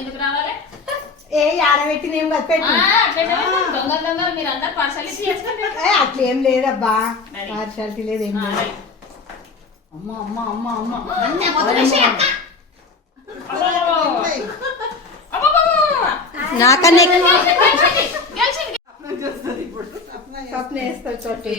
ఎందుకు రావాలి? ఏ ఆడబెట్టిన ఏం కదా పెట్టు. దొంగలు మీరు అందరు పార్షాలిటీ చేసుకుంటారు. అట్లేం లేదబ్బా, పార్షాలిటీ లేదు ఏం లేదు. అమ్మ అమ్మ అమ్మ అమ్మ నాకన్నా స్వప్న వేస్తాడు చోటు.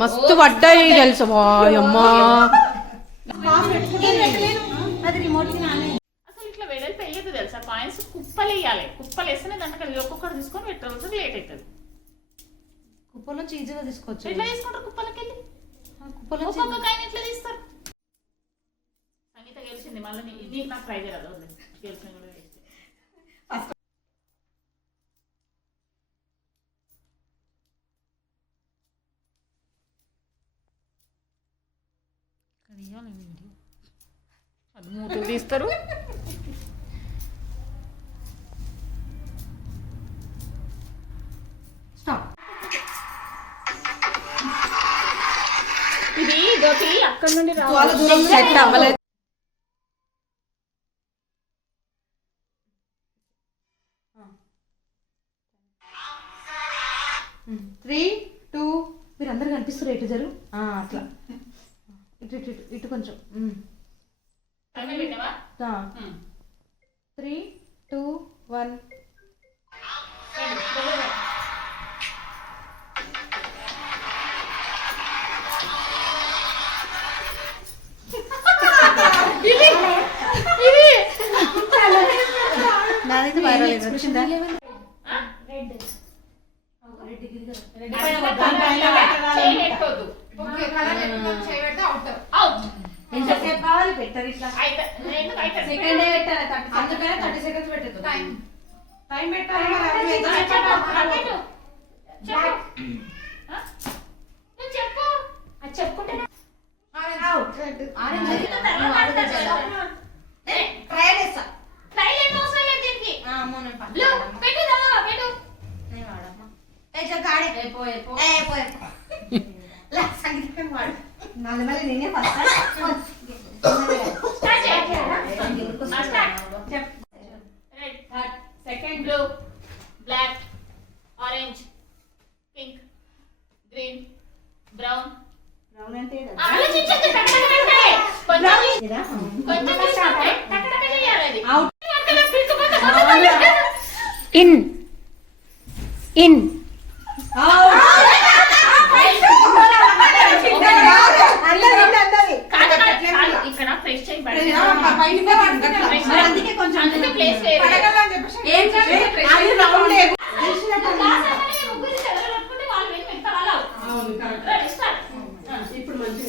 మస్తు పడ్డాయి తెలుసా అమ్మా. అసలు ఇట్లా వెడల్పు వేయదు తెలుసా, కాయిన్స్ కుప్పలు వేయాలి. కుప్పలు వేస్తేనే దాంట్లో ఒక్కొక్కరు తీసుకొని పెట్టాల్సి లేట్ అవుతుంది. కుప్పలో ఈజీగా తీసుకోవచ్చు. ఎట్లా తీసుకుంటారు కుప్పలకి వెళ్ళి? ఒక్కొక్క కాయిన్ ఎట్లా తీస్తారు? సంగీత గెలిచింది, మళ్ళీ నీకు నాకు ట్రై చేయరాదు. గెలిచిన కూడా అది మూటలు తీస్తారు. ఇది ఇదొకటి అక్కడ నుండి రావాలి. 3, 2 మీరు అందరు కనిపిస్తారు. ఎటు జరుగు అట్లా ఇటు ఇటు ఇటు కొంచెం. 3, 2, 1. నాదైతే వైరల్ వచ్చిందా? నేనే second blue, black, orange, pink, green, brown. In in ఇక్కడ ఫ్రెష్ ప్లేస్ ఇప్పుడు మంచి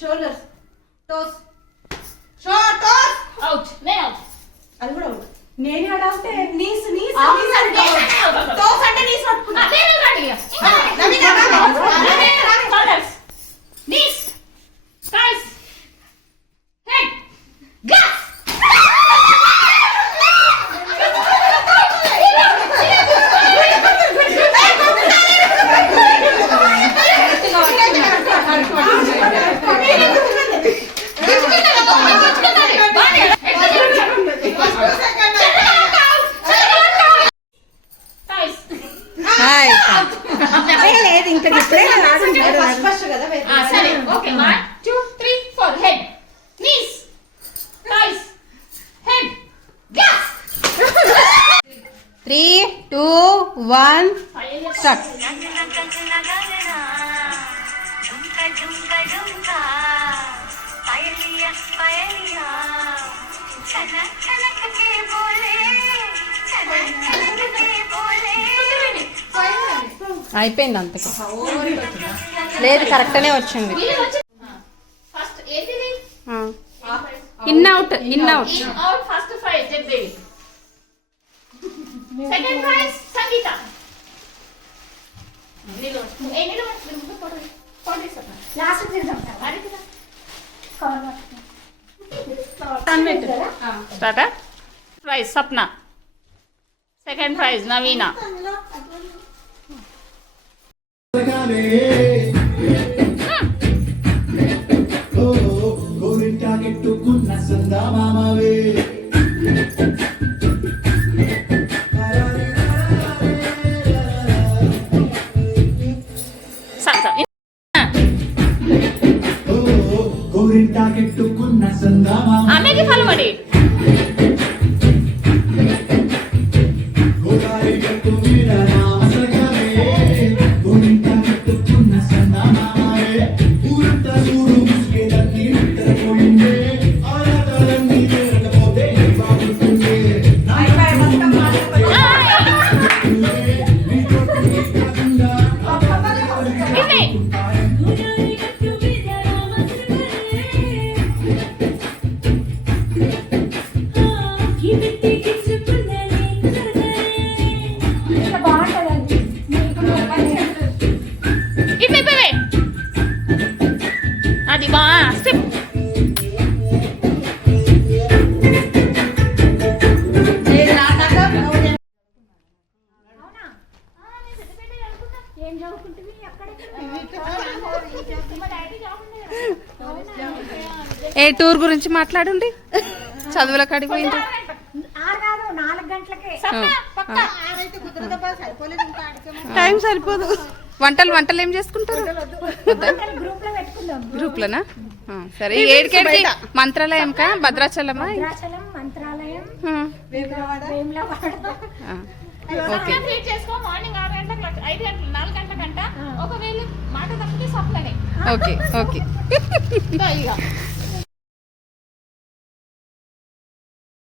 షోల్డర్స్, టోస్, అవుట్. నేను అవుట్. అది కూడా అవుట్. నేనే అడిగితే నీస్ నీస్ టోస్ అంటే నీస్ పట్టుకున్నా. Knees, skies, head, glass. Hi లేదు ఇంకా ఇప్పుడే సరే okay 1 2 3 4 head knees thighs head gas 3 2 1 start అయిపోయింది అంతకు లేదు కరెక్ట్నే వచ్చింది ఫస్ట్ ఏంటిది in out in out in out first prize Jagadevi second prize Sangeeta నీలో ఏ నీలో ఫోటో ఫోటో తీసుకున్నా లాస్ట్ చేద్దాం అరే కదా cover start prize Sapna second prize Naveena గోరింటాకెట్టుకున్న సందామామవే గోరింటాకెట్టుకున్న సందామామ ఆమెకి ఫలమడి గోదారి గట్టు మీద నామసగమే గోరింటాకెట్టుకున్న సందామామవే ఊరంతా చూడు ముసుగేదన్నీ నిద్రపోయిందే ఆరాధనన్నీ జరగకపోతే బాగుంటుందే బాగుంటదండి అది బా స్టెప్ ఏం చదువుకుంటుంది అక్కడ ఏ టూర్ గురించి మాట్లాడండి చదువుల కడిపోయింది 6 కాదు 4 గంటలకే టైం సరిపోదు వంటలు ఏం చేసుకుంటారు గ్రూప్ లో పెట్టుకుందాం గ్రూప్లోనా సరే ఏడికేడికి మంత్రాలయం కా భద్రాచలమా భద్రాచలం మంత్రాలయం వేములవాడ ఓకే ట్రీట్ చేసుకో మార్నింగ్ 6 గంటలకు 5 గంటలు 4 గంటలకంట ఒకవేళ మాట తప్పితే సప్లనే ఓకే ఓకే ఇక